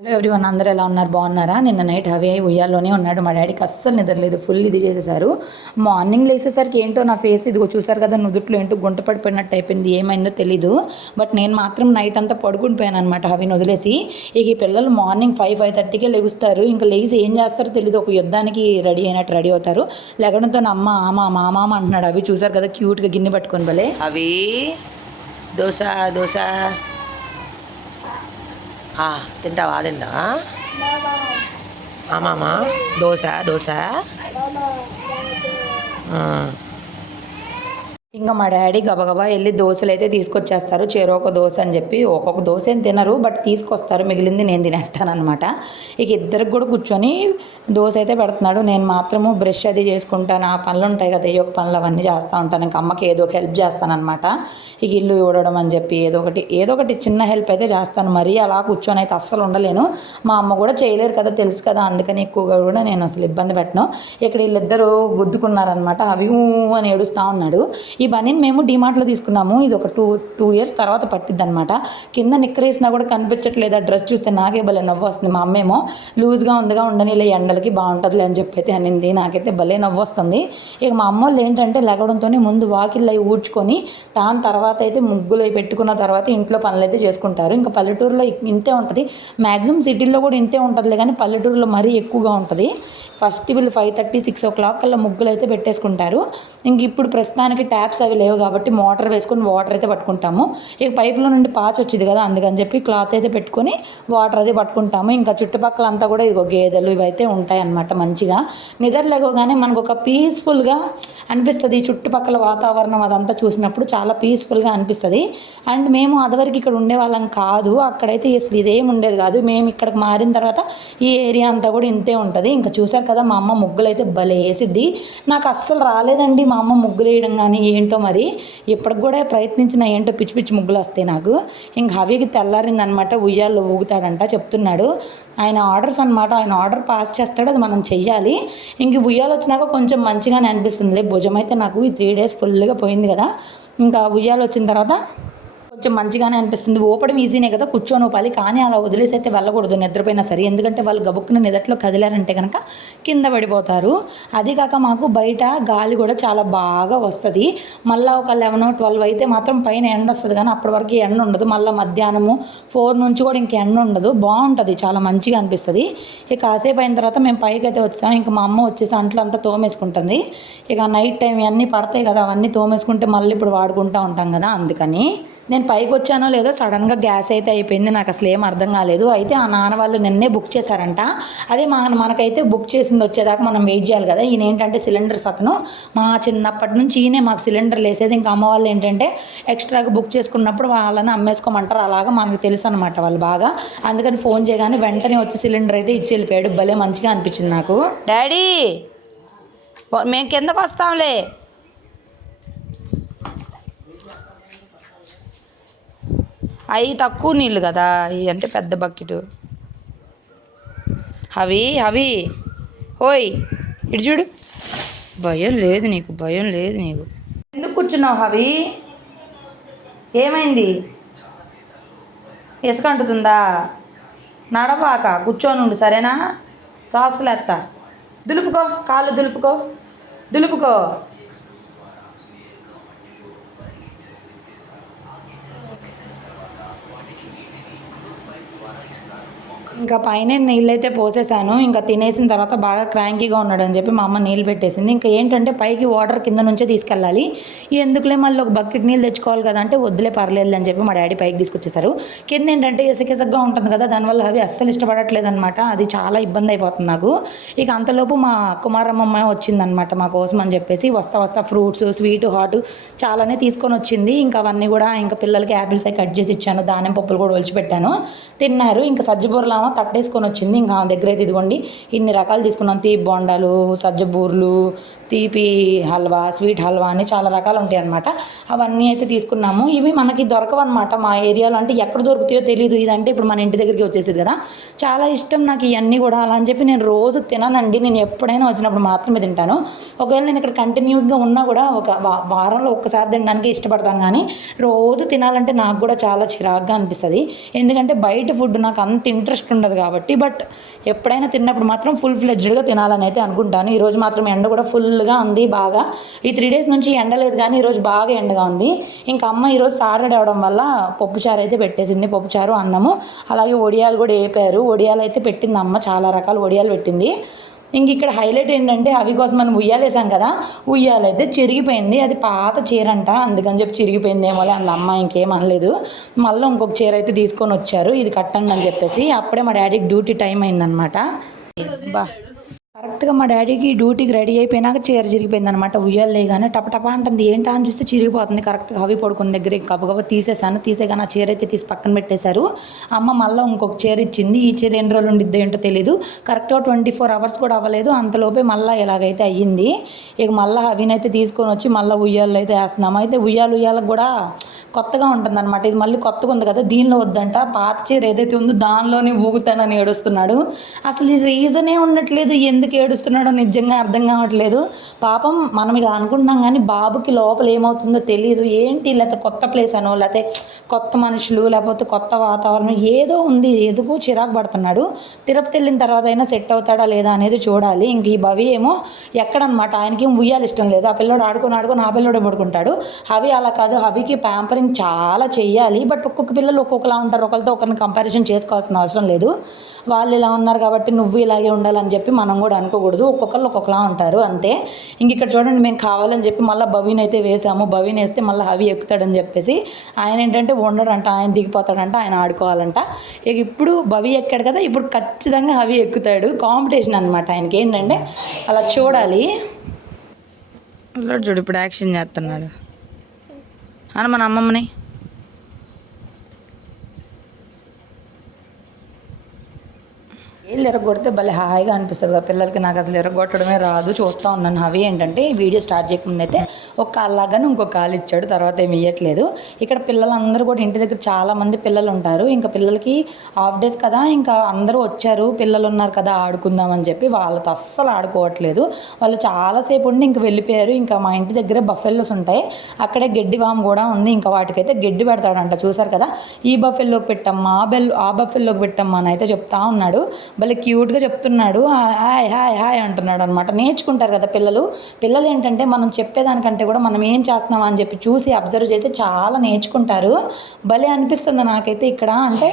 Hello everyone, అందరూ ఎలా ఉన్నారు? బాగున్నారా? నిన్న నైట్ హవే ఉయ్యాల్లోనే ఉన్నాడు. మా డాడీకి అస్సలు నిద్రలేదు. ఫుల్ ఇది చేసేసారు. మార్నింగ్ లేసేసరికి ఏంటో నా ఫేస్ ఇదిగో చూసారు కదా, నుదుట్లో ఏంటో గుంట పడిపోయినట్టు అయిపోయింది. ఏమైందో తెలీదు. బట్ నేను మాత్రం నైట్ అంతా పడుకుని పోయాను అనమాట హవిని వదిలేసి. ఇక ఈ పిల్లలు మార్నింగ్ 5:30కే లెగుస్తారు. ఇంకా లేచి ఏం చేస్తారో తెలీదు. ఒక యుద్ధానికి రెడీ అయినట్టు రెడీ అవుతారు. లేకడంతో నా అమ్మ ఆమా మామ అంటున్నాడు. అవి చూసారు కదా, క్యూట్గా గిన్నె పట్టుకొని భలే. అవి దోశ దోశ తింటావా తింటావా ఆమామా దోశ దోశ. ఇంకా మా డాడీ గబగబా వెళ్ళి దోశలు అయితే తీసుకొచ్చేస్తారు. ఒక దోశ అని చెప్పి ఒక్కొక్క దోశ ఏం తినరు, బట్ తీసుకొస్తారు. మిగిలింది నేను తినేస్తాను అనమాట. ఇక ఇద్దరికి కూడా కూర్చొని దోశ అయితే పెడుతున్నాడు. నేను మాత్రము బ్రష్ అది చేసుకుంటాను. ఆ పనులు ఉంటాయి కదా, ఏ ఒక పనులు అవన్నీ చేస్తూ ఉంటాను. ఇంకా అమ్మకి ఏదో ఒక హెల్ప్ చేస్తాను అనమాట. ఇక ఇల్లు ఊడడం అని చెప్పి ఏదో ఒకటి చిన్న హెల్ప్ అయితే చేస్తాను. మరీ అలా కూర్చొని అయితే అస్సలు ఉండలేను. మా అమ్మ కూడా చేయలేరు కదా, తెలుసు కదా. అందుకని ఎక్కువగా కూడా నేను అసలు ఇబ్బంది పెట్టను. ఇక్కడ వీళ్ళిద్దరూ గుద్దుకున్నారనమాట. అవి అని ఏడుస్తూ ఉన్నాడు. ఈ బనీని మేము డిమార్ట్లో తీసుకున్నాము. ఇది ఒక టూ ఇయర్స్ తర్వాత పట్టిద్ది అనమాట. కింద నిక్కరేసినా కూడా కనిపించట్లేదు. ఆ డ్రెస్ చూస్తే నాకే భలే నవ్వు వస్తుంది. మా అమ్మేమో లూజ్గా ఉందిగా, ఉండని ఇలా ఎండలకి బాగుంటుందిలే అని చెప్పి అయితే అనింది. నాకైతే భలే నవ్వు వస్తుంది. ఇక మా అమ్మ వాళ్ళు ఏంటంటే లెగడంతో ముందు వాకిళ్ళు అవి ఊడ్చుకొని దాని తర్వాత అయితే ముగ్గులు అవి పెట్టుకున్న తర్వాత ఇంట్లో పనులు అయితే చేసుకుంటారు. ఇంకా పల్లెటూరులో ఇంతే ఉంటుంది. మ్యాక్సిమం సిటీల్లో కూడా ఇంతే ఉంటుందిలే, కానీ పల్లెటూరులో మరీ ఎక్కువగా ఉంటుంది. ఫస్ట్ వీళ్ళు 5:30, 6 o'clock కల్లా ముగ్గులు అయితే పెట్టేసుకుంటారు. ఇంక ఇప్పుడు ప్రస్తుతానికి ట్యాప్స్ అవి లేవు కాబట్టి మోటార్ వేసుకొని వాటర్ అయితే పట్టుకుంటాము. ఇక పైపులో నుండి పాచి వచ్చింది కదా, అందుకని చెప్పి క్లాత్ అయితే పెట్టుకొని వాటర్ అయితే పట్టుకుంటాము. ఇంకా చుట్టుపక్కల అంతా కూడా ఇగో గేదెలు ఇవైతే ఉంటాయి అన్నమాట. మంచిగా నిద్ర లేవగానే మనకు ఒక పీస్ఫుల్గా అనిపిస్తుంది. చుట్టుపక్కల వాతావరణం అదంతా చూసినప్పుడు చాలా పీస్ఫుల్గా అనిపిస్తుంది. అండ్ మేము అదివరకు ఇక్కడ ఉండేవాళ్ళం కాదు. అక్కడైతే అసలు ఇదేం ఉండేది కాదు. మేము ఇక్కడికి మారిన తర్వాత ఈ ఏరియా అంతా కూడా ఇంతే ఉంటుంది. ఇంకా చూసారు కదా, మా అమ్మ ముగ్గులు అయితే భలే వేసిద్ది. నాకు అస్సలు రాలేదండి మా అమ్మ ముగ్గులు వేయడం, కానీ ఏంటో మరి ఇప్పటికి కూడా ప్రయత్నించిన ఏంటో పిచ్చి పిచ్చి ముగ్గులు వస్తాయి నాకు. ఇంక హవికి తెల్లారిందనమాట. ఉయ్యాల్లో ఊగుతాడంట చెప్తున్నాడు. ఆయన ఆర్డర్స్ అనమాట. ఆయన ఆర్డర్ పాస్ చేస్తాడు, అది మనం చెయ్యాలి. ఇంక ఉయ్యాలు వచ్చినాక కొంచెం మంచిగానే అనిపిస్తుంది. భుజం అయితే నాకు ఈ 3 days ఫుల్గా పోయింది కదా. ఇంకా ఉయ్యాలు వచ్చిన తర్వాత కొంచెం మంచిగానే అనిపిస్తుంది. ఊపడం ఈజీనే కదా, కూర్చొని ఊపాలి. కానీ అలా వదిలేసి అయితే వెళ్ళకూడదు నిద్రపోయినా సరే. ఎందుకంటే వాళ్ళు గబుక్కున నిదట్లో కదిలారంటే కనుక కింద పడిపోతారు. అది కాక మాకు బయట గాలి కూడా చాలా బాగా వస్తుంది. మళ్ళీ ఒక 11, 12 అయితే మాత్రం పైన ఎండ వస్తుంది, కానీ అప్పటి వరకు ఎండ ఉండదు. మళ్ళీ మధ్యాహ్నము 4 నుంచి కూడా ఇంక ఎండ ఉండదు. బాగుంటుంది, చాలా మంచిగా అనిపిస్తుంది. ఇక కాసేపు అయిన తర్వాత మేము పైకి అయితే వచ్చాము. ఇంకా మా అమ్మ వచ్చేసి అంట్లు అంతా తోమేసుకుంటుంది. ఇక నైట్ టైం ఇవన్నీ పడతాయి కదా, అవన్నీ తోమేసుకుంటే మళ్ళీ ఇప్పుడు వాడుకుంటూ ఉంటాం కదా, అందుకని. నేను పైకి వచ్చానో లేదో సడన్గా గ్యాస్ అయితే అయిపోయింది. నాకు అసలు ఏం అర్థం కాలేదు. అయితే ఆ నాన్న వాళ్ళు నిన్నే బుక్ చేశారంట. అదే మనకైతే బుక్ చేసింది వచ్చేదాకా మనం వెయిట్ చేయాలి కదా. ఈయన ఏంటంటే సిలిండర్స్ అతను మా చిన్నప్పటి నుంచి ఈయనే మాకు సిలిండర్లు వేసేది. ఇంకా అమ్మ వాళ్ళు ఏంటంటే ఎక్స్ట్రాగా బుక్ చేసుకున్నప్పుడు వాళ్ళని అమ్మేసుకోమంటారు. అలాగా మనకు తెలుసు అనమాట వాళ్ళు బాగా. అందుకని ఫోన్ చేయగానే వెంటనే వచ్చి సిలిండర్ అయితే ఇచ్చి వెళ్ళిపోయాడు. భలే మంచిగా అనిపించింది నాకు. డాడీ మేము కిందకు వస్తాంలే. అవి తక్కువ నీళ్ళు కదా, ఇవి అంటే పెద్ద బకెట్. అవి ఓయ్ ఇటు చూడు. భయం లేదు నీకు, భయం లేదు నీకు. ఎందుకు కూర్చున్నావు హవి? ఏమైంది? ఇసుక అంటుతుందా? నడవాక కూర్చొని ఉండు సరేనా? సాక్స్లు ఎత్తా. దులుపుకో, కాళ్ళు దులుపుకో. ఇంకా పైన నీళ్ళైతే పోసేసాను. ఇంకా తినేసిన తర్వాత బాగా క్రాంకీగా ఉన్నాడు అని చెప్పి మా అమ్మ నీళ్ళు పెట్టేసింది. ఇంకా ఏంటంటే పైకి వాటర్ కింద నుంచే తీసుకెళ్ళాలి. ఎందుకులే మళ్ళీ ఒక బకెట్ నీళ్ళు తెచ్చుకోవాలి కదా అంటే వద్దులే పర్లేదు అని చెప్పి మా డాడీ పైకి తీసుకొచ్చేసారు. కింద ఏంటంటే ఇసుకగా ఉంటుంది కదా, దానివల్ల అవి అస్సలు ఇష్టపడట్లేదు అనమాట. అది చాలా ఇబ్బంది అయిపోతుంది నాకు. ఇక అంతలోపు మా కుమారమ్మ వచ్చిందనమాట మా కోసం అని చెప్పేసి. వస్తా ఫ్రూట్స్, స్వీట్, హాట్ చాలానే తీసుకొని వచ్చింది. ఇంకా అవన్నీ కూడా ఇంకా పిల్లలకి యాపిల్స్ అవి కట్ చేసి ఇచ్చాను. దానిమ్మ పప్పులు కూడా ఒలిచిపెట్టాను. తిన్నారు. ఇంకా సజ్జబూరలు తట్టేసుకొని వచ్చింది. ఇంకా దగ్గర అయితే ఇదిగోండి ఇన్ని రకాలు తీసుకున్నాం. తీపి బోండాలు, సజ్జబూర్లు, తీపి హల్వా, స్వీట్ హల్వా అని చాలా రకాలు ఉంటాయి అన్నమాట. అవన్నీ అయితే తీసుకున్నాము. ఇవి మనకి దొరకవు అనమాట మా ఏరియాలో, అంటే ఎక్కడ దొరుకుతాయో తెలియదు. ఇదంటే ఇప్పుడు మన ఇంటి దగ్గరికి వచ్చేసింది కదా, చాలా ఇష్టం నాకు ఇవన్నీ కూడా. అలా అని చెప్పి నేను రోజు తిననండి, నేను ఎప్పుడైనా వచ్చినప్పుడు మాత్రమే తింటాను. ఒకవేళ నేను ఇక్కడ కంటిన్యూస్గా ఉన్నా కూడా ఒక వారంలో ఒక్కసారి తినడానికి ఇష్టపడతాను, కానీ రోజు తినాలంటే నాకు కూడా చాలా చిరాగ్గా అనిపిస్తుంది. ఎందుకంటే బయట ఫుడ్ నాకు అంత ఇంట్రెస్ట్ ఉండదు కాబట్టి. బట్ ఎప్పుడైనా తిన్నప్పుడు మాత్రం ఫుల్ ఫ్లెడ్జ్డ్గా తినాలని అయితే అనుకుంటాను. ఈరోజు మాత్రం ఎండ కూడా ఫుల్గా ఉంది బాగా. ఈ 3 days నుంచి ఎండ లేదు, కానీ ఈరోజు బాగా ఎండగా ఉంది. ఇంకా అమ్మ ఈరోజు సాటర్డే అవడం వల్ల పప్పుచారు అయితే పెట్టేసింది. పప్పుచారు, అన్నము, అలాగే వడియాలు కూడా వేపారు. వడియాలు అయితే పెట్టింది అమ్మ, చాలా రకాల వడియాలు పెట్టింది. ఇంక ఇక్కడ హైలైట్ ఏంటంటే అవి కోసం మనం ఉయ్యాలేసాం కదా, ఉయ్యాలైతే చిరిగిపోయింది. అది పాత చీర అంట, అందుకని చెప్పి చిరిగిపోయిందేమో అని అమ్మ ఇంకేం అనలేదు. మళ్ళీ ఇంకొక చీర అయితే తీసుకొని వచ్చారు, ఇది కట్టండి అని చెప్పేసి. అప్పుడే మా డాడీకి డ్యూటీ టైం అయిందనమాట. బా కరెక్ట్గా మా డాడీకి డ్యూటీకి రెడీ అయిపోయినాక చీర చిరిగిపోయింది అనమాట. ఉయ్యాలేగానే టపటపా అంటుంది. ఏంటా అని చూస్తే చిరిగిపోతుంది. కరెక్ట్గా అవి పడుకున్న దగ్గర గబగబా తీసేసాను. తీసేగానే ఆ చీర అయితే తీసి పక్కన పెట్టేశారు. అమ్మ మళ్ళీ ఇంకొక చీర ఇచ్చింది. ఈ చీర ఎన్ని రోజులు ఉండిద్దో ఏంటో తెలీదు. కరెక్ట్గా 24 hours కూడా అవ్వలేదు, అంతలోపే మళ్ళీ ఎలాగైతే అయ్యింది. ఇక మళ్ళీ అవినైతే తీసుకొని వచ్చి మళ్ళీ ఉయ్యాలు అయితే వేస్తున్నాము. అయితే ఉయ్యాలకు కూడా కొత్తగా ఉంటుంది అనమాట. ఇది మళ్ళీ కొత్తగా ఉంది కదా, దీనిలో వద్దంట. పాత చీర ఏదైతే ఉందో దానిలోనే ఊగుతానని ఏడుస్తున్నాడు. అసలు ఈ రీజనే ఉండట్లేదు, ఎందుకు ఏడుస్తున్నాడో నిజంగా అర్థం కావట్లేదు. పాపం మనం ఇలా అనుకుంటున్నాం, కానీ బాబుకి లోపల ఏమవుతుందో తెలియదు. ఏంటి లేకపోతే కొత్త ప్లేస్ అనో, లేకపోతే కొత్త మనుషులు, లేకపోతే కొత్త వాతావరణం ఏదో ఉంది, ఎందుకు చిరాకు పడుతున్నాడు. తిరుపతి వెళ్ళిన తర్వాత అయినా సెట్ అవుతాడా లేదా అనేది చూడాలి. ఇంక ఈ భవి ఏమో ఎక్కడనమాట, ఆయనకి ఏం ఉయ్యాలి ఇష్టం లేదు. ఆ పిల్లోడు ఆడుకొని ఆ పిల్లోడే పడుకుంటాడు. హవి అలా కాదు, హవికి ప్యాంపరింగ్ చాలా చెయ్యాలి. బట్ ఒక్కొక్క పిల్లలు ఒక్కొక్కలా ఉంటారు, ఒకరితో ఒకరిని కంపారిజన్ చేసుకోవాల్సిన అవసరం లేదు. వాళ్ళు ఇలా ఉన్నారు కాబట్టి నువ్వు ఇలాగే ఉండాలని చెప్పి మనం కూడా అనుకోకూడదు. ఒక్కొక్కరు ఒక్కొక్కలా ఉంటారు, అంతే. ఇంక ఇక్కడ చూడండి, మేము కావాలని చెప్పి మళ్ళీ భవీని అయితే వేసాము. భవీని వేస్తే మళ్ళీ హవి ఎక్కుతాడని చెప్పేసి ఆయన ఏంటంటే ఉండడంట, ఆయన దిగిపోతాడంట, ఆయన ఆడుకోవాలంట. ఇక ఇప్పుడు భవి ఎక్కాడు కదా, ఇప్పుడు ఖచ్చితంగా హవి ఎక్కుతాడు. కాంపిటీషన్ అనమాట ఆయనకి. ఏంటంటే అలా చూడాలి. చూడు ఇప్పుడు యాక్షన్ చేస్తున్నాడు అని మన అమ్మమ్మని. ఏళ్ళు ఎరగొడితే భలే హాయిగా అనిపిస్తుంది కదా పిల్లలకి. నాకు అసలు ఎరగొట్టడమే రాదు, చూస్తూ ఉన్నాను. అవి ఏంటంటే వీడియో స్టార్ట్ చేయకుండా అయితే ఒక కాలు లాగానే ఇంకొక కాలు ఇచ్చాడు, తర్వాత ఏమి ఇవ్వట్లేదు. ఇక్కడ పిల్లలందరూ కూడా ఇంటి దగ్గర చాలామంది పిల్లలు ఉంటారు. ఇంకా పిల్లలకి హాఫ్ డేస్ కదా, ఇంకా అందరూ వచ్చారు, పిల్లలు ఉన్నారు కదా ఆడుకుందామని చెప్పి వాళ్ళతో అస్సలు ఆడుకోవట్లేదు. వాళ్ళు చాలాసేపు ఉండి ఇంక వెళ్ళిపోయారు. ఇంకా మా ఇంటి దగ్గర బఫెల్లోస్ ఉంటాయి, అక్కడే గడ్డి వామ్ కూడా ఉంది. ఇంకా వాటికైతే గడ్డి పెడతాడంట, చూసారు కదా. ఈ బఫెల్లోకి పెట్టమ్మా, ఆ బఫెల్లోకి పెట్టమ్మా అని అయితే చెప్తా ఉన్నాడు. భలే క్యూట్గా చెప్తున్నాడు. హాయ్ హాయ్ హాయ్ అంటున్నాడు అనమాట. నేర్చుకుంటారు కదా పిల్లలు ఏంటంటే మనం చెప్పేదానికంటే కూడా మనం ఏం చేస్తున్నామా అని చెప్పి చూసి అబ్జర్వ్ చేసి చాలా నేర్చుకుంటారు. భలే అనిపిస్తుంది నాకైతే ఇక్కడ. అంటే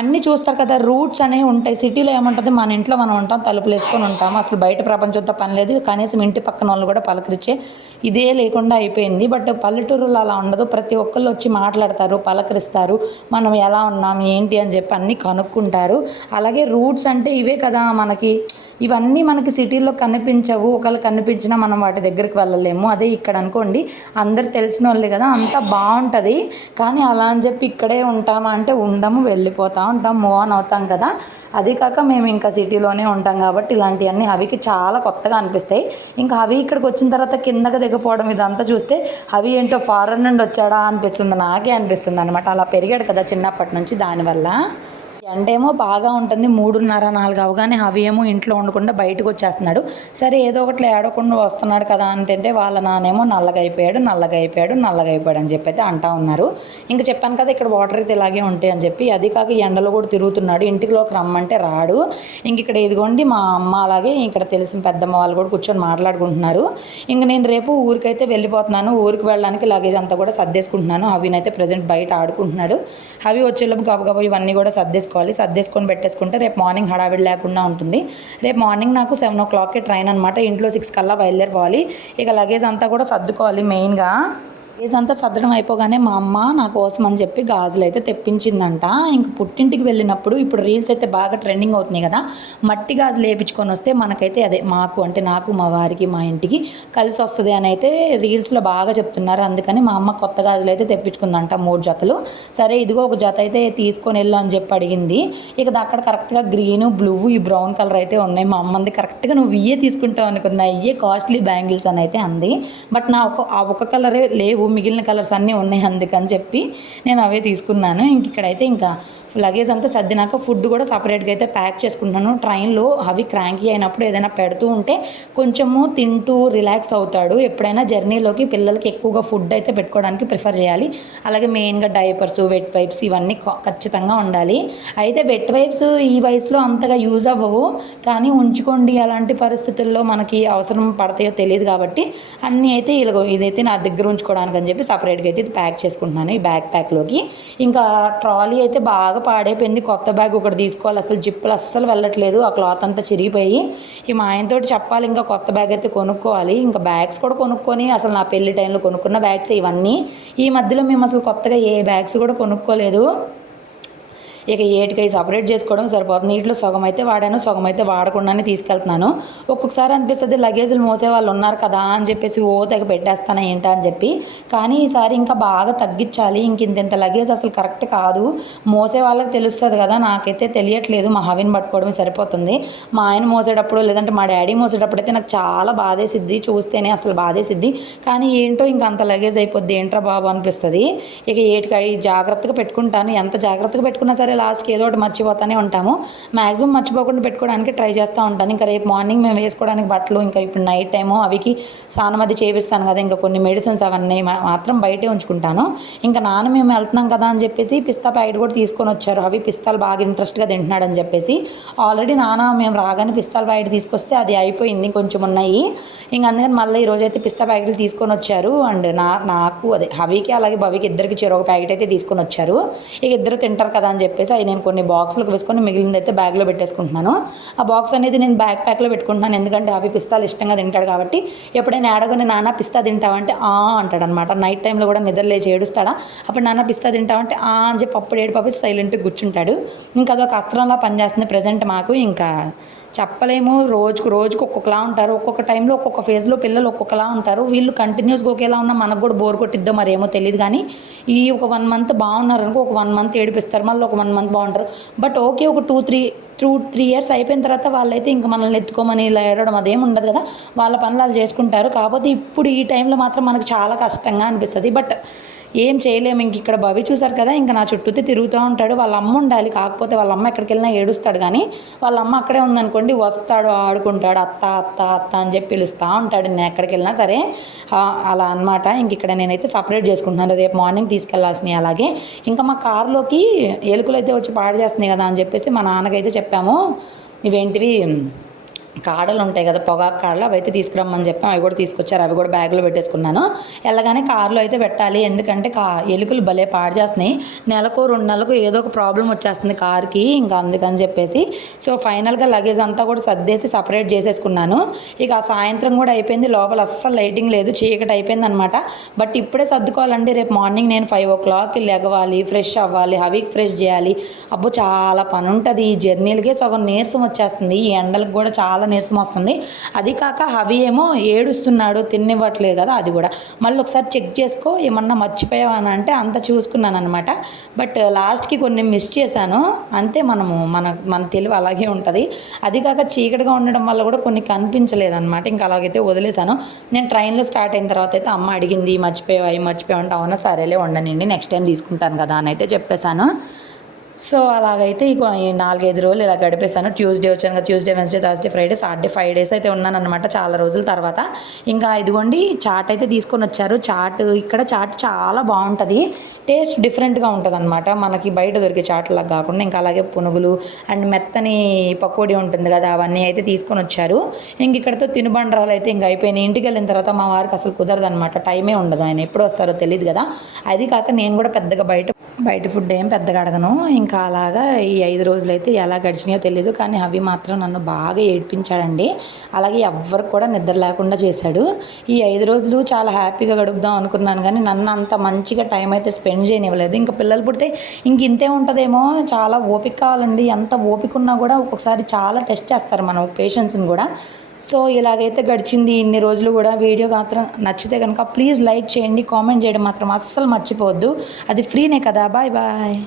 అన్నీ చూస్తారు కదా, రూట్స్ అనేవి ఉంటాయి. సిటీలో ఏముంటుంది, మన ఇంట్లో మనం ఉంటాం, తలుపులు వేసుకొని ఉంటాం, అసలు బయట ప్రపంచంతో పని లేదు. కనీసం ఇంటి పక్కన వాళ్ళు కూడా పలకరించే ఇదే లేకుండా అయిపోయింది. బట్ పల్లెటూరులో అలా ఉండదు. ప్రతి ఒక్కళ్ళు వచ్చి మాట్లాడతారు, పలకరిస్తారు, మనం ఎలా ఉన్నాం ఏంటి అని చెప్పి అన్నీ కనుక్కుంటారు. అలాగే రూట్స్ అంటే ఇవే కదా మనకి. ఇవన్నీ మనకి సిటీలో కనిపించవు. ఒకళ్ళు కనిపించినా మనం వాటి దగ్గరికి వెళ్ళలేము. అదే ఇక్కడ అనుకోండి, అందరు తెలిసిన వాళ్ళే కదా, అంతా బాగుంటుంది. కానీ అలా అని చెప్పి ఇక్కడే ఉంటామా అంటే ఉండము, వెళ్ళిపోతూ ఉంటాం, మూవ్ ఆన్ అవుతాం కదా. అది కాక మేము ఇంకా సిటీలోనే ఉంటాం కాబట్టి ఇలాంటివన్నీ హవికి చాలా కొత్తగా అనిపిస్తాయి. ఇంకా హవి ఇక్కడికి వచ్చిన తర్వాత కిందకి దిగపోవడం ఇదంతా చూస్తే హవి ఏంటో ఫారెన్ నుండి వచ్చాడా అనిపిస్తుంది, నాకే అనిపిస్తుంది అనమాట. అలా పెరిగాడు కదా చిన్నప్పటి నుంచి, దానివల్ల. ఎండేమో బాగా ఉంటుంది, 3:30, 4 అవగానే అవి ఏమో ఇంట్లో ఉండకుండా బయటకు వచ్చేస్తున్నాడు. సరే ఏదో ఒకటి ఏడకుండా వస్తున్నాడు కదా అంటే వాళ్ళ నానేమో నల్లగా అయిపోయాడు అని చెప్పి అయితే అంటా ఉన్నారు. ఇంకా చెప్పాను కదా ఇక్కడ వాటర్ అయితే ఇలాగే ఉంటాయి అని చెప్పి. అది కాక ఎండలో కూడా తిరుగుతున్నాడు, ఇంటిలోకి రమ్మంటే రాడు. ఇంక ఇక్కడ ఇదిగోండి మా అమ్మ అలాగే ఇక్కడ తెలిసిన పెద్దమ్మ వాళ్ళు కూడా కూర్చొని మాట్లాడుకుంటున్నారు. ఇంక నేను రేపు ఊరికైతే వెళ్ళిపోతున్నాను. ఊరికి వెళ్ళడానికి లగేజ్ అంతా కూడా సర్దేసుకుంటున్నాను. అవినైతే ప్రజెంట్ బయట ఆడుకుంటున్నాడు. అవి వచ్చేలోపు గబగబా ఇవన్నీ కూడా సర్దేసుకొని పెట్టేసుకుంటే రేపు మార్నింగ్ హడావిడి లేకుండా ఉంటుంది. రేపు మార్నింగ్ నాకు 7 o'clockకి ట్రైన్ అనమాట. ఇంట్లో 6 కల్లా బయలుదేరిపోవాలి. ఇక లగేజ్ అంతా కూడా సర్దుకోవాలి మెయిన్గా. అంతా సర్దడం అయిపోగానే మా అమ్మ నా కోసం అని చెప్పి గాజులు అయితే తెప్పించిందంట. ఇంక పుట్టింటికి వెళ్ళినప్పుడు ఇప్పుడు రీల్స్ అయితే బాగా ట్రెండింగ్ అవుతున్నాయి కదా, మట్టి గాజులు వేయించుకొని వస్తే మనకైతే అదే మాకు అంటే నాకు మా వారికి మా ఇంటికి కలిసి వస్తుంది అని అయితే రీల్స్లో బాగా చెప్తున్నారు. అందుకని మా అమ్మ కొత్త గాజులు అయితే తెప్పించుకుందంట 3 జతలు. సరే ఇదిగో ఒక జత అయితే తీసుకొని వెళ్ళు అని చెప్పి అడిగింది. ఇక అక్కడ కరెక్ట్గా గ్రీన్ బ్లూ ఈ బ్రౌన్ కలర్ అయితే ఉన్నాయి. మా అమ్మంది కరెక్ట్గా నువ్వు ఇవే తీసుకుంటావు అనుకున్నా, ఇవే కాస్ట్లీ బ్యాంగిల్స్ అని అయితే అంది. బట్ నా ఒక కలరే లేవు, మిగిలిన కలర్స్ అన్నీ ఉన్నాయి, అందుకని చెప్పి నేను అవే తీసుకున్నాను. ఇక్కడైతే ఇంకా లగేజ్ అంతా సర్దినాక ఫుడ్ కూడా సపరేట్గా అయితే ప్యాక్ చేసుకుంటున్నాను. ట్రైన్లో అవి క్రాంకీ అయినప్పుడు ఏదైనా పెడుతూ ఉంటే కొంచెము తింటూ రిలాక్స్ అవుతాడు. ఎప్పుడైనా జర్నీలోకి పిల్లలకి ఎక్కువగా ఫుడ్ అయితే పెట్టుకోవడానికి ప్రిఫర్ చేయాలి. అలాగే మెయిన్గా డైపర్స్, వెట్ వైప్స్ ఇవన్నీ ఖచ్చితంగా ఉండాలి. అయితే వెట్ వైప్స్ ఈ వయసులో అంతగా యూజ్ అవ్వవు, కానీ ఉంచుకోండి, అలాంటి పరిస్థితుల్లో మనకి అవసరం పడతాయో తెలియదు కాబట్టి అన్నీ అయితే ఇదైతే నా దగ్గర ఉంచుకోవడానికి అని చెప్పి సపరేట్గా అయితే ఇది ప్యాక్ చేసుకుంటున్నాను ఈ బ్యాగ్ ప్యాక్లోకి. ఇంకా ట్రాలీ అయితే బాగా పాడైపోయింది. కొత్త బ్యాగ్ ఒకటి తీసుకోవాలి, అసలు జిప్పులు అస్సలు వెళ్ళట్లేదు, ఆ క్లాత్ అంతా చిరిగిపోయి. ఈ మా ఆయనతో చెప్పాలి ఇంకా కొత్త బ్యాగ్ అయితే కొనుక్కోవాలి. ఇంకా బ్యాగ్స్ కూడా కొనుక్కొని, అసలు నా పెళ్లి టైంలో కొనుక్కున్న బ్యాగ్స్ ఇవన్నీ. ఈ మధ్యలో మేము అసలు కొత్తగా ఏ బ్యాగ్స్ కూడా కొనుక్కోలేదు. ఇక ఏటికై సపరేట్ చేసుకోవడం సరిపోతుంది. నీటిలో సగం అయితే వాడాను, సగం అయితే వాడకుండానే తీసుకెళ్తున్నాను. ఒక్కొక్కసారి అనిపిస్తుంది లగేజ్లు మోసే వాళ్ళు ఉన్నారు కదా అని చెప్పేసి తెగ పెట్టేస్తాను ఏంటా అని చెప్పి. కానీ ఈసారి ఇంకా బాగా తగ్గించాలి. ఇంత లగేజ్ అసలు కరెక్ట్ కాదు, మోసే వాళ్ళకి తెలుస్తుంది కదా, నాకైతే తెలియట్లేదు. మా హవిని పట్టుకోవడమే సరిపోతుంది. మా ఆయన మోసేటప్పుడు లేదంటే మా డాడీ మోసేటప్పుడు అయితే నాకు చాలా బాధేసిద్ది, చూస్తేనే అసలు బాధేసిద్ది. కానీ ఏంటో ఇంకా అంత లగేజ్ అయిపోద్ది, ఏంట్రా బాబు అనిపిస్తుంది. ఇక ఏటికై జాగ్రత్తగా పెట్టుకుంటాను. ఎంత జాగ్రత్తగా పెట్టుకున్నా సరే లాస్ట్కి ఏదో ఒకటి మర్చిపోతూనే ఉంటాము. మ్యాక్సిమం మర్చిపోకుండా పెట్టుకోవడానికి ట్రై చేస్తూ ఉంటాను. ఇంకా రేపు మార్నింగ్ మేము వేసుకోవడానికి బట్టలు, ఇంకా ఇప్పుడు నైట్ టైము అవికి స్నానం అది చేపిస్తాను కదా, ఇంకా కొన్ని మెడిసిన్స్ అవన్నీ మాత్రం బయటే ఉంచుకుంటాను. ఇంకా నాన్న మేము వెళ్తున్నాం కదా అని చెప్పేసి పిస్తా ప్యాకెట్ కూడా తీసుకొని వచ్చారు. అవి పిస్తాలు బాగా ఇంట్రెస్ట్గా తింటున్నాడని చెప్పేసి. ఆల్రెడీ నాన్న మేము రాగానే పిస్తాల ప్యాకెట్ తీసుకొస్తే అది అయిపోయింది, కొంచెం ఉన్నాయి. ఇంకా అందుకని మళ్ళీ ఈరోజైతే పిస్తా ప్యాకెట్లు తీసుకొని వచ్చారు. అండ్ నాకు అదే హవికి అలాగే భవికి ఇద్దరికి చెరొక ప్యాకెట్ అయితే తీసుకొని వచ్చారు. ఇక ఇద్దరు తింటారు కదా అని చెప్పేసి అవి నేను కొన్ని బాక్స్లకు వేసుకొని మిగిలింది అయితే బ్యాగ్లో పెట్టేసుకుంటున్నాను. ఆ బాక్స్ అనేది నేను బ్యాగ్ ప్యాక్లో పెట్టుకుంటున్నాను, ఎందుకంటే అవి పిస్తాలు ఇష్టంగా తింటాడు కాబట్టి. ఎప్పుడైనా ఏడగానే నాన్న పిస్తా తింటావంటే అంటాడు అనమాట. నైట్ టైంలో కూడా నిద్ర లేచి ఏడుస్తాడా, అప్పుడు నాన్న పిస్తా తింటావంటే అని చెప్పి అప్పుడు ఏడుపాపి సైలెంట్గా కూర్చుంటాడు. ఇంకా అదొక అస్త్రంలా పనిచేస్తుంది ప్రజెంట్ మాకు. ఇంకా చెప్పలేము, రోజుకు ఒక్కొక్కలా ఉంటారు. ఒక్కొక్క టైంలో ఒక్కొక్క ఫేజ్లో పిల్లలు ఒక్కొక్కలా ఉంటారు. వీళ్ళు కంటిన్యూస్గా ఒకేలా ఉన్నా మనకు కూడా బోర్ కొట్టిద్దో మరేమో తెలియదు. కానీ ఈ ఒక 1 మంత్ బాగున్నారు అనుకో, ఒక 1 మంత్ ఏడిపిస్తారు, మళ్ళీ ఒక 1 మంత్ బాగుంటారు. బట్ ఓకే, ఒక 2-3 ఇయర్స్ అయిపోయిన తర్వాత వాళ్ళైతే ఇంకా మనల్ని ఎత్తుకోమని ఇలా ఏడవడం అదేం ఉండదు కదా, వాళ్ళ పనులు వాళ్ళు చేసుకుంటారు. కాకపోతే ఇప్పుడు ఈ టైంలో మాత్రం మనకు చాలా కష్టంగా అనిపిస్తుంది. బట్ ఏం చేయలేము. ఇంక ఇక్కడ భవి చూసారు కదా, ఇంకా నా చుట్టూతే తిరుగుతూ ఉంటాడు. వాళ్ళ అమ్మ ఉండాలి, కాకపోతే వాళ్ళ అమ్మ ఎక్కడికి వెళ్ళినా ఏడుస్తాడు. కానీ వాళ్ళ అమ్మ అక్కడే ఉందనుకోండి, వస్తాడు, ఆడుకుంటాడు, అత్త అత్త అత్త అని చెప్పి పిలుస్తూ ఉంటాడు. నేను ఎక్కడికి వెళ్ళినా సరే అలా అనమాట. ఇంక ఇక్కడ నేనైతే సపరేట్ చేసుకుంటున్నాను, రేపు మార్నింగ్ తీసుకెళ్లాల్సినవి. అలాగే ఇంకా మా కారులోకి ఎలుకలు అయితే వచ్చి పాడు చేస్తున్నాయి కదా అని చెప్పేసి మా నాన్నకైతే చెప్పాము. ఇవేంటివి కాడలు ఉంటాయి కదా, పొగాకు కాడలు, అవి అయితే తీసుకురమ్మని చెప్పాం. అవి కూడా తీసుకొచ్చారు, అవి కూడా బ్యాగ్లో పెట్టేసుకున్నాను. వెళ్ళగానే కారులో అయితే పెట్టాలి, ఎందుకంటే ఎలుకలు భలే పాడు చేస్తున్నాయి. నెలకు 2 నెలలకు ఏదో ఒక ప్రాబ్లం వచ్చేస్తుంది కార్కి, ఇంకా అందుకని చెప్పేసి. సో ఫైనల్గా లగేజ్ అంతా కూడా సర్దేసి సపరేట్ చేసేసుకున్నాను. ఇక సాయంత్రం కూడా అయిపోయింది, లోపల అస్సలు లైటింగ్ లేదు, చీకటి అయిపోయింది అనమాట. బట్ ఇప్పుడే సర్దుకోవాలండి, రేపు మార్నింగ్ నేను 5 o'clock లెగవాలి, ఫ్రెష్ అవ్వాలి, హవికి ఫ్రెష్ చేయాలి. అబ్బో చాలా పని ఉంటుంది. ఈ జర్నీలకే సగం నీరసం వచ్చేస్తుంది, ఈ ఎండలకు కూడా చాలా నీరసం వస్తుంది. అది కాక హవి ఏమో ఏడుస్తున్నాడు, తినివ్వట్లేదు కదా, అది కూడా మళ్ళీ ఒకసారి చెక్ చేసుకో ఏమన్నా మర్చిపోయావని అంటే అంత చూసుకున్నాను అనమాట. బట్ లాస్ట్కి కొన్ని మిస్ చేశాను అంతే. మన తెలివి అలాగే ఉంటుంది. అది కాక చీకటిగా ఉండడం వల్ల కూడా కొన్ని కనిపించలేదు అనమాట. ఇంకా అలాగైతే వదిలేశాను. నేను ట్రైన్లో స్టార్ట్ అయిన తర్వాత అయితే అమ్మ అడిగింది మర్చిపోయావు అంటే, అవునా సరేలే ఉండనండి, నెక్స్ట్ టైం తీసుకుంటాను కదా అని అయితే చెప్పేశాను. సో అలాగైతే ఈ 4-5 రోజులు ఇలా గడిపేశాను. ట్యూస్డే వచ్చాను కదా, Tuesday, Wednesday, Thursday, Friday, Saturday 5 days అయితే ఉన్నాను అనమాట, చాలా రోజుల తర్వాత. ఇంకా ఇదిగోండి చాట్ అయితే తీసుకొని వచ్చారు. ఇక్కడ చాట్ చాలా బాగుంటుంది, టేస్ట్ డిఫరెంట్గా ఉంటుంది అనమాట, మనకి బయట దొరికే చాట్లాగా కాకుండా. ఇంకా అలాగే పునుగులు అండ్ మెత్తని పకోడీ ఉంటుంది కదా, అవన్నీ అయితే తీసుకొని వచ్చారు. ఇంక ఇక్కడతో తినుబండరాలు అయితే ఇంకా అయిపోయినాయి. ఇంటికి వెళ్ళిన తర్వాత మా వారికి అసలు కుదరదు అనమాట, టైమే ఉండదు, ఆయన ఎప్పుడు వస్తారో తెలియదు కదా. అది కాక నేను కూడా పెద్దగా బయట ఫుడ్ ఏం పెద్దగా అడగను. ఇంకా అలాగా ఈ 5 రోజులైతే ఎలా గడిచినాయో తెలీదు. కానీ అవి మాత్రం నన్ను బాగా ఏడ్పించాడండి. అలాగే ఎవ్వరికి కూడా నిద్ర లేకుండా చేశాడు. ఈ 5 రోజులు చాలా హ్యాపీగా గడుపుదాం అనుకున్నాను కానీ నన్ను అంత మంచిగా టైం అయితే స్పెండ్ చేయనివ్వలేదు. ఇంకా పిల్లలు పుడితే ఇంక ఇంతే ఉంటుందేమో, చాలా ఓపిక కావాలండి. ఎంత ఓపిక ఉన్నా కూడా ఒక్కొక్కసారి చాలా టెస్ట్ చేస్తారు మనం పేషెన్స్ని కూడా. సో ఇలాగైతే గడిచింది ఇన్ని రోజులు కూడా. వీడియో మాత్రం నచ్చితే కనుక ప్లీజ్ లైక్ చేయండి, కామెంట్ చేయడం మాత్రం అస్సలు మర్చిపోవద్దు. అది ఫ్రీనే కదా. Bye bye.